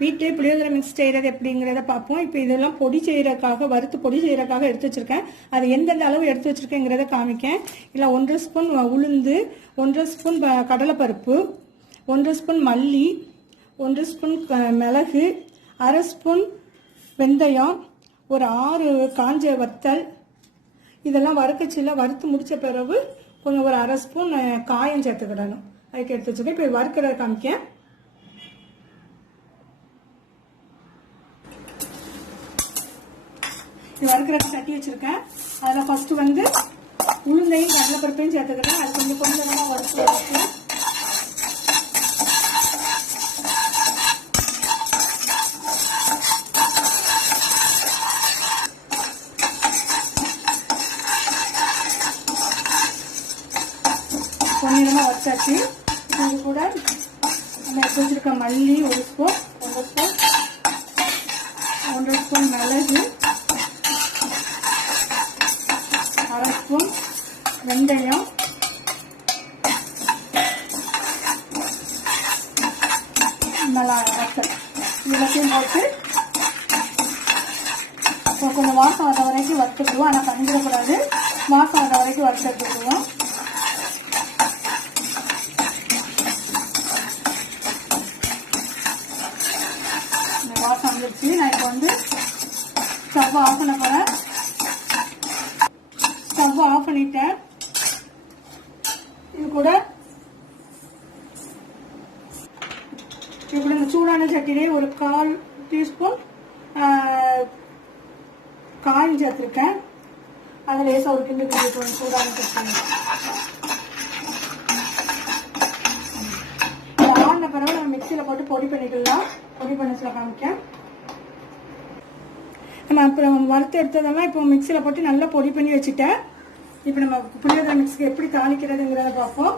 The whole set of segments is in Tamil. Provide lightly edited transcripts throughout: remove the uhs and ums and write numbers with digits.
வீட்டிலே புளியோதரை மிக்ஸ் செய்கிறது எப்படிங்கிறத பார்ப்போம். இப்போ இதெல்லாம் பொடி செய்கிறதுக்காக, வறுத்து பொடி செய்கிறதுக்காக எடுத்து வச்சுருக்கேன். அது எந்தெந்த அளவு எடுத்து வச்சுருக்கேங்கிறத காமிக்கேன். இல்லை 1.5 ஸ்பூன் உளுந்து, 1.5 ஸ்பூன் கடலைப்பருப்பு, 1.5 ஸ்பூன் மல்லி, 1 ஸ்பூன் மிளகு, 1/2 ஸ்பூன் வெந்தயம், ஒரு 6 காஞ்ச வத்தல். இதெல்லாம் வறுக்கச்சில வறுத்து முடித்த பிறகு கொஞ்சம் ஒரு 1/2 ஸ்பூன் காயம் சேர்த்துக்கிடணும். அதுக்கு எடுத்து வச்சுருக்கேன். இப்போ வறுக்கிறத காமிக்கேன். இது வறுக்கிறதுக்கு சட்டி வச்சிருக்கேன். அதில் ஃபர்ஸ்ட் வந்து உளுந்தையும் கடலைப்பருப்பையும் சேர்த்துக்கிறேன். அது கொஞ்சம் கொஞ்சமாக வறுத்து கொஞ்சமாக வச்சாச்சு. இது கூட நம்ம எடுத்து வச்சிருக்க மல்லி 1 ஸ்பூன், 1 ஸ்பூன் மிளகு, 1/2 ஸ்பூன் வெந்தயம், வத்தல் எல்லாத்தையும் போட்டு கொஞ்சம் வாசம் வர வரைக்கும் வறுத்துக்குவோம். ஆனால் பண்ணிடக்கூடாது. வாசம் வர வரைக்கும் வறுத்துக்குவோம். வாசம் வந்துருச்சு. நான் இப்போ வந்து ஸ்டவ் ஆஃப் பண்ண போறேன். ஸ்டவ் ஆஃப் பண்ணிட்டேன். இது கூட இந்த சூடான சட்டிலே ஒரு 1/4 டீஸ்பூன் காயம் சேர்த்துருக்கேன். அது லேசா ஒரு கிண்டு கிண்டிட்டு சூடான சட்டி ஆன பிறகு நம்ம மிக்சியில் போட்டு பொடி பண்ணிக்கலாம். பொடி பண்ண காமிக்கேன். நம்ம அப்புறம் வறுத்து எடுத்ததெல்லாம் இப்போ மிக்சியில் போட்டு நல்லா பொடி பண்ணி வச்சுட்டேன். இப்போ நம்ம புளியோதரை மிக்ஸுக்கு எப்படி தாளிக்கிறதுங்கிறத பார்ப்போம்.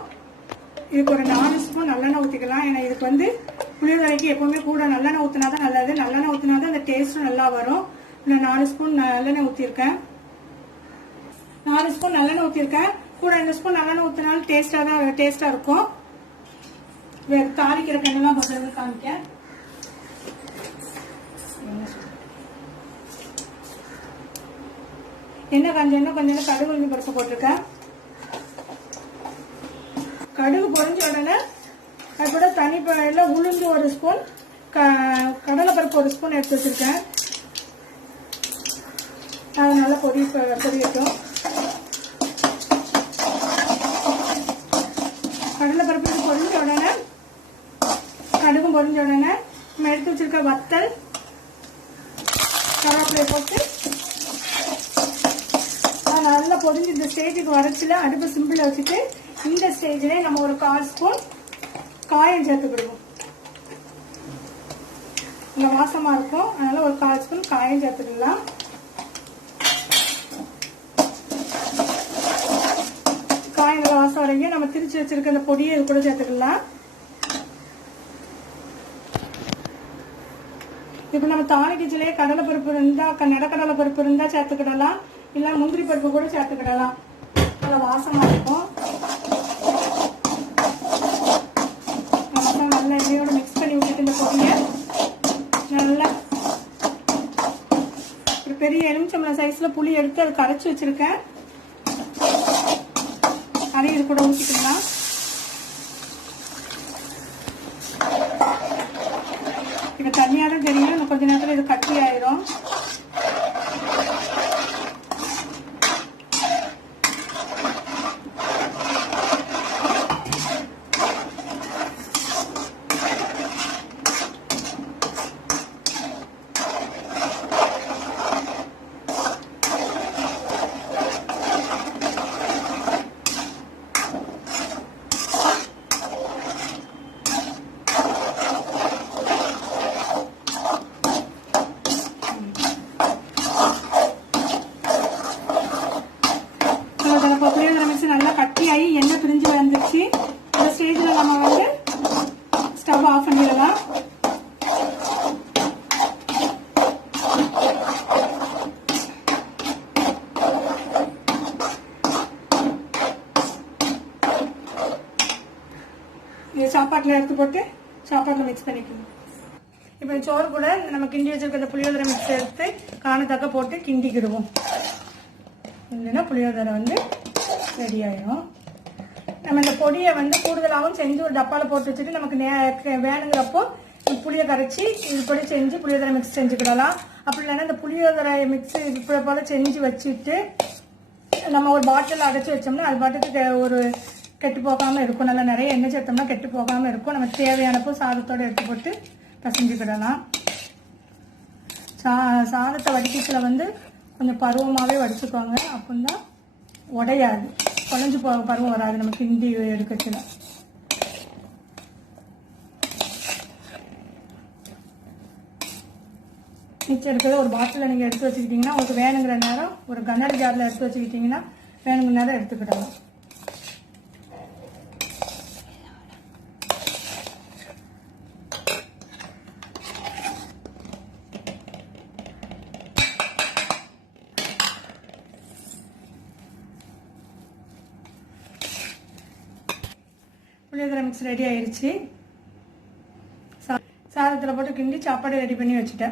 இதுக்கு ஒரு 4 ஸ்பூன் நல்லெண்ணெய் ஊற்றிக்கலாம். ஏன்னா இதுக்கு வந்து புளியோதரைக்கு எப்பவுமே கூட நல்லெண்ணெய் ஊற்றினா தான் நல்லது. நல்லெண்ணெய் ஊற்றினா தான் அந்த டேஸ்ட்டும் நல்லா வரும். நான் 4 ஸ்பூன் நல்லெண்ணெய் ஊற்றிருக்கேன். 4 ஸ்பூன் நல்லெண்ணெய் ஊற்றிருக்கேன். கூட 2 ஸ்பூன் நல்லெண்ணெய் ஊற்றினாலும் டேஸ்டாக இருக்கும். வேறு தாளிக்கிற கண்ணெல்லாம் கொஞ்சம் காமிக்க. எண்ணெய் கொஞ்சம் கடுகு உளுந்து பருப்பு போட்டிருக்கேன். கடுகு பொரிஞ்ச உடனே அது கூட தனிப்பயில உளுந்து 1 ஸ்பூன், கடலைப்பருப்பு 1 ஸ்பூன் எடுத்து வச்சிருக்கேன். அது நல்லா பொரியட்டும். கடலைப்பருப்பு பொரிஞ்ச உடனே, கடுகும் பொரிஞ்ச உடனே நம்ம எடுத்து வச்சிருக்க வத்தல், கருவேப்பிலை போட்டு நல்லா பொரிஞ்சு இந்த ஸ்டேஜுக்கு வரச்சுல அடுப்பு சிம்பிள் வச்சுட்டு இந்த ஸ்டேஜ்ல நம்ம ஒரு 1/4 ஸ்பூன் காயம் சேர்த்துக்கிடுவோம். இந்த வாசமா இருக்கும். அதனால ஒரு 1/4 ஸ்பூன் காயம் சேர்த்துக்கலாம். காயம் வாசம் வரைக்கும் நம்ம திரிச்சு வச்சிருக்க இந்த பொடியை இது கூட சேர்த்துக்கலாம். இப்ப நம்ம தாளிக்கச்சிலே கடலை பருப்பு இருந்தா, நடக்கடலை பருப்பு இருந்தா சேர்த்துக்கிடலாம். இல்ல முந்திரி பருப்பு கூட சேர்த்துக்கிடலாம். நல்லா வாசமா இருக்கும். நல்லா இதையோட மிக்ஸ் பண்ணி விட்டுட்டு இந்த பொடியை நல்லா ஒரு பெரிய எலுமிச்சம்பழம் சைஸ்ல புளி எடுத்து அது கரைச்சி வச்சிருக்கேன். அதையும் இது கூட ஊற்றிக்கலாம். இப்ப தண்ணியாக தான் தெரியும். இன்னும் கொஞ்ச நேரத்தில் இது கட்டி ஆயிரும். நல்லா கட்டியாகி எண்ணெய் பிரிஞ்சு வந்துருச்சு. இந்த ஸ்டேஜ்ல நம்ம வந்து ஸ்டவ் ஆஃப் பண்ணிடலாம். சாப்பாட்டில் எடுத்து போட்டு சாப்பாட்டில் மிக்ஸ் பண்ணிக்கணும். இப்போ இப்போ சோறு கூட நம்ம கிண்டி வச்சிருக்க இந்த புளியோதரை மிக்ஸ் எடுத்து காணத்தக்க போட்டு கிண்டிக்கிடுவோம். இல்லைன்னா புளியோதரை வந்து ரெடி ஆயிடும். நம்ம இந்த பொடியை வந்து கூடுதலாகவும் செஞ்சு ஒரு டப்பாவில் போட்டு வச்சுட்டு நமக்கு வேணுங்கிறப்போ புளியை கரைச்சி இது பொடி செஞ்சு புளியோதரை மிக்ஸ் செஞ்சுக்கிடலாம். அப்படி இல்லைன்னா இந்த புளியோதரை மிக்ஸ் இப்படி போல செஞ்சு வச்சுட்டு நம்ம ஒரு பாட்டில் அடைச்சி வச்சோம்னா அது பாட்டுக்கு ஒரு கெட்டு போகாமல் இருக்கும். நல்லா நிறைய எண்ணெய் சேர்த்தோம்னா கெட்டு போகாமல் இருக்கும். நம்ம தேவையானப்போ சாதத்தோடு எடுத்து போட்டு பசஞ்சுக்கிடலாம். சாதத்தை வடிக்கச்சில் வந்து கொஞ்சம் பருவமாகவே வடிச்சுக்கோங்க. அப்படின்னா உடையாது, குழஞ்சி பருவம் வராது நம்ம கிண்டி எடுக்கச்சில். மிச்சம் இருக்கிறத ஒரு பாட்டிலில் நீங்கள் எடுத்து வச்சுக்கிட்டிங்கன்னா உங்களுக்கு வேணுங்கிற நேரம் ஒரு கண்ணாடி ஜாரில் எடுத்து வச்சுக்கிட்டிங்கன்னா வேணுங்கிற நேரம் எடுத்துக்கிடலாம். புளியோதரை மிக்ஸ் ரெடி ஆயிடுச்சு. சாதத்தில் போட்டு கிண்டி சாப்பாடு ரெடி பண்ணி வச்சுட்டேன்.